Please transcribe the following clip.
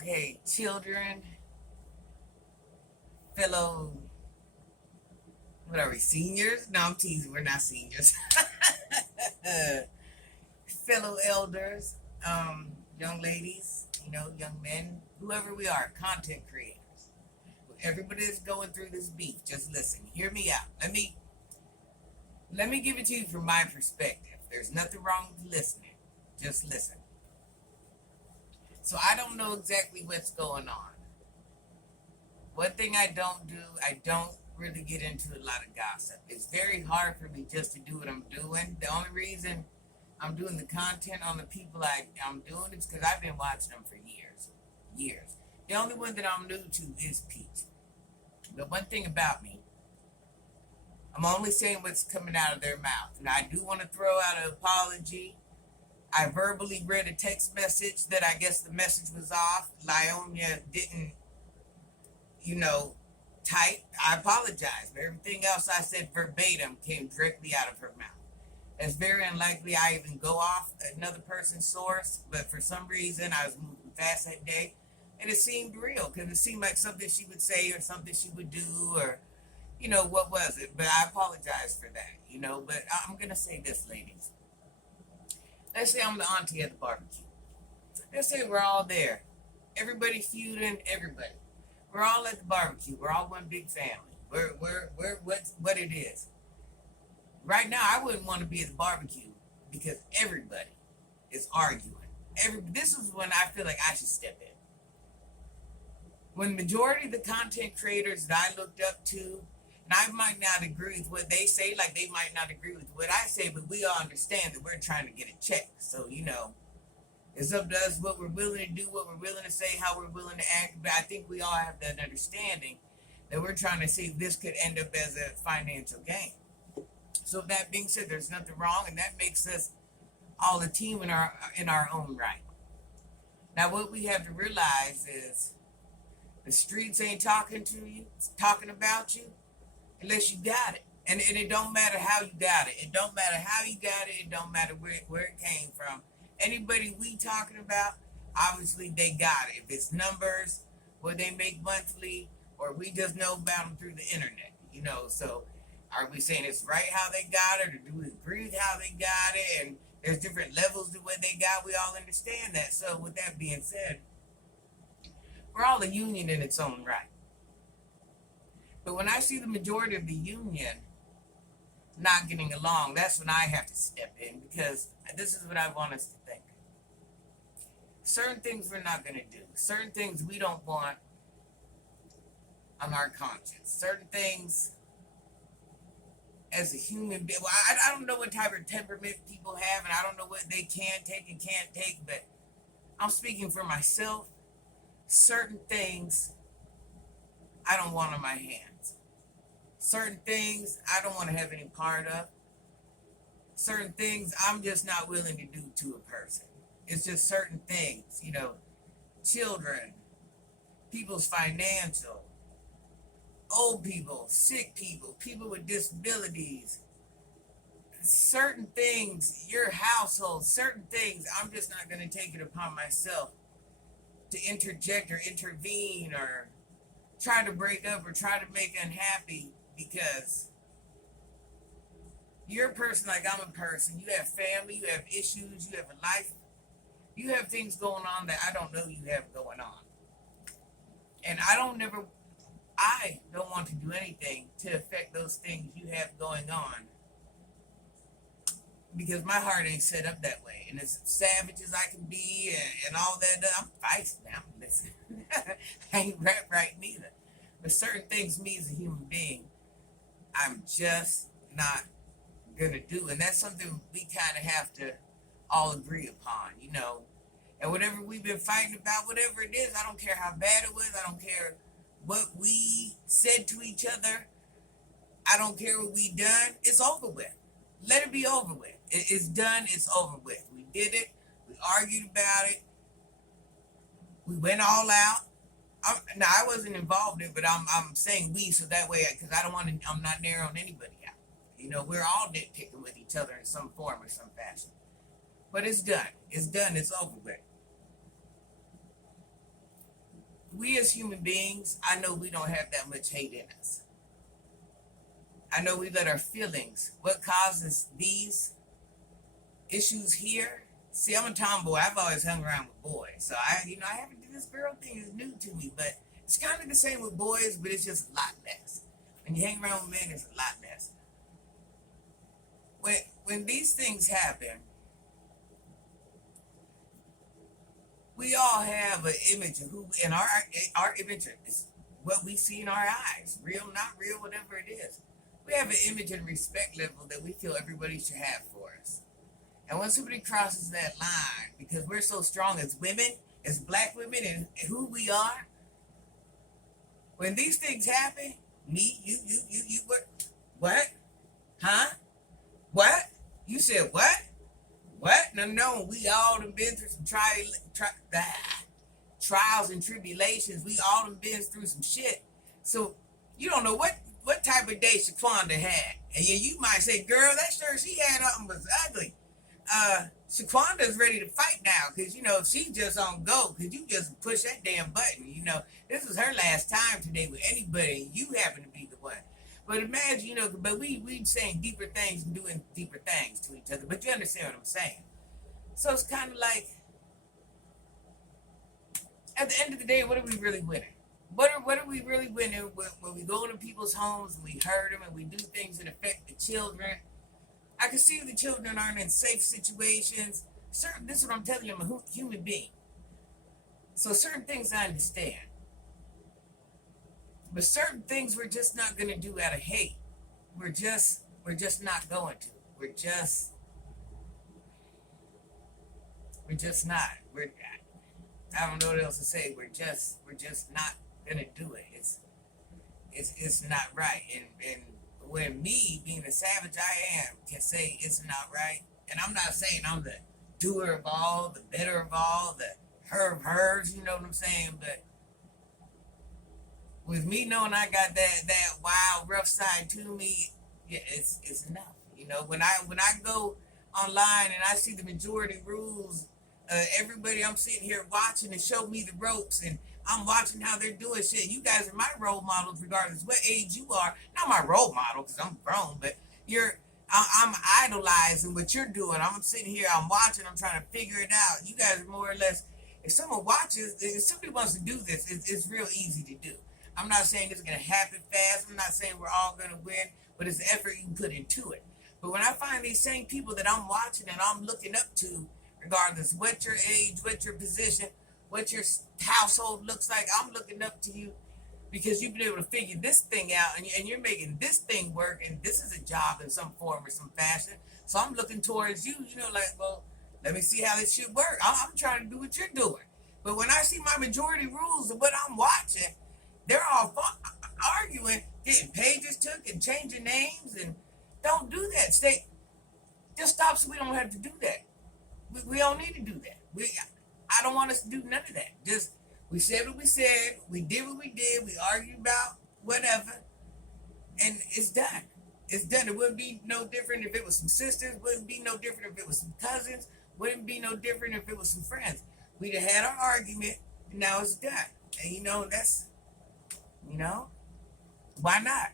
Okay, children, fellow, what are we, seniors? No, I'm teasing, we're not seniors. Fellow elders, young ladies, young men, whoever we are, content creators. Everybody is going through this beef. Just listen, hear me out. Let me give it to you from my perspective. There's nothing wrong with listening. Just listen. So I don't know exactly what's going on. One thing I don't do, I don't really get into a lot of gossip. It's very hard for me just to do what I'm doing. The only reason I'm doing the content on the people I'm doing is because I've been watching them for years. Years. The only one that I'm new to is Peach. But one thing about me, I'm only saying what's coming out of their mouth. And I do want to throw out an apology. I verbally read a text message that I guess the message was off. Lyonia didn't, type. I apologize. But everything else I said verbatim came directly out of her mouth. It's very unlikely I even go off another person's source, but for some reason I was moving fast that day, and it seemed real because it seemed like something she would say or something she would do, or what was it? But I apologize for that, But I'm gonna say this, ladies. Let's say I'm the auntie at the barbecue. Let's say we're all there, everybody feuding, everybody. We're all at the barbecue. We're all one big family. We're what it is. Right now, I wouldn't want to be at the barbecue because everybody is arguing. This is when I feel like I should step in. When the majority of the content creators that I looked up to, and I might not agree with what they say, like they might not agree with what I say, but we all understand that we're trying to get a check. So, it's up to us what we're willing to do, what we're willing to say, how we're willing to act. But I think we all have that understanding that we're trying to see if this could end up as a financial gain. So that being said, there's nothing wrong, and that makes us all a team in our own right. Now, what we have to realize is the streets ain't talking to you, it's talking about you, unless you got it. And it don't matter how you got it. It don't matter how you got it. It don't matter where it came from. Anybody we talking about, obviously they got it. If it's numbers, what they make monthly, or we just know about them through the internet, So are we saying it's right how they got it, or do we agree with how they got it? And there's different levels to what they got. We all understand that. So with that being said, we're all a union in its own right. But when I see the majority of the union not getting along, that's when I have to step in, because this is what I want us to think. Certain things we're not going to do. Certain things we don't want on our conscience. Certain things as a human being. Well, I don't know what type of temperament people have, and I don't know what they can take and can't take, but I'm speaking for myself. Certain things I don't want on my hands. Certain things I don't want to have any part of. Certain things I'm just not willing to do to a person. It's just certain things, children, people's financial, old people, sick people, people with disabilities, certain things, your household, certain things, I'm just not going to take it upon myself to interject or intervene or try to break up or try to make unhappy, because you're a person like I'm a person. You have family, you have issues, you have a life, you have things going on that I don't know you have going on. And I don't want to do anything to affect those things you have going on, because my heart ain't set up that way. And as savage as I can be and all that, I'm feisty now. Listen, I ain't rap right neither. But certain things, me as a human being, I'm just not gonna do. And that's something we kind of have to all agree upon, And whatever we've been fighting about, whatever it is, I don't care how bad it was. I don't care what we said to each other. I don't care what we done. It's over with. Let it be over with. It's done. It's over with. We did it. We argued about it. We went all out. Now, I wasn't involved in it, but I'm saying we, so that way, because I don't want to, I'm not narrowing anybody out. We're all nitpicking with each other in some form or some fashion. But it's done. It's done. It's over with. we as human beings, I know we don't have that much hate in us. I know we let our feelings, what causes these issues here. See, I'm a tomboy. I've always hung around with boys. So I haven't did this girl thing is new to me, but it's kind of the same with boys, but it's just a lot less. When you hang around with men, it's a lot less. When these things happen, we all have an image of who, and our image is what we see in our eyes, real, not real, whatever it is. We have an image and respect level that we feel everybody should have for us. And when somebody crosses that line, because we're so strong as women, as black women, and who we are, when these things happen, me, you, what? Huh? What? You said what? What? No, we all done been through some trials and tribulations. We all done been through some shit. So you don't know what type of day Shaquanda had. And yeah, you might say, girl, that shirt she had on was ugly. Shaquanda's ready to fight now because, she's just on go because you just push that damn button. This was her last time today with anybody. You happen to be the one. But imagine, but we saying deeper things and doing deeper things to each other. But you understand what I'm saying. So it's kind of like, at the end of the day, what are we really winning? What are we really winning when we go into people's homes and we hurt them and we do things that affect the children? I can see the children aren't in safe situations. This is what I'm telling you, I'm a human being. So certain things I understand. But certain things we're just not going to do out of hate. We're just not going to. We're just not. I don't know what else to say. We're just not going to do it. It's not right. And when me, being the savage I am, can say it's not right, and I'm not saying I'm the doer of all, the better of all, the her of hers, you know what I'm saying? But with me knowing I got that wild, rough side to me, yeah, it's enough. When I go online and I see the majority rules, everybody I'm sitting here watching and show me the ropes, and I'm watching how they're doing shit. You guys are my role models, regardless what age you are. Not my role model because I'm grown, but I'm idolizing what you're doing. I'm sitting here, I'm watching, I'm trying to figure it out. You guys are more or less. If someone watches, if somebody wants to do this, it's real easy to do. I'm not saying it's going to happen fast. I'm not saying we're all going to win, but it's the effort you can put into it. But when I find these same people that I'm watching and I'm looking up to, regardless what your age, what your position, what your household looks like, I'm looking up to you because you've been able to figure this thing out and you're making this thing work, and this is a job in some form or some fashion. So I'm looking towards you, well, let me see how this shit work. I'm trying to do what you're doing. But when I see my majority rules of what I'm watching, they're all arguing, getting pages took and changing names, and don't do that. Just stop so we don't have to do that. We don't need to do that. I don't want us to do none of that. Just, we said what we said, we did what we did, we argued about whatever, and it's done. It's done. It wouldn't be no different if it was some sisters, wouldn't be no different if it was some cousins, wouldn't be no different if it was some friends. We'd have had our argument, and now it's done. And that's, why not?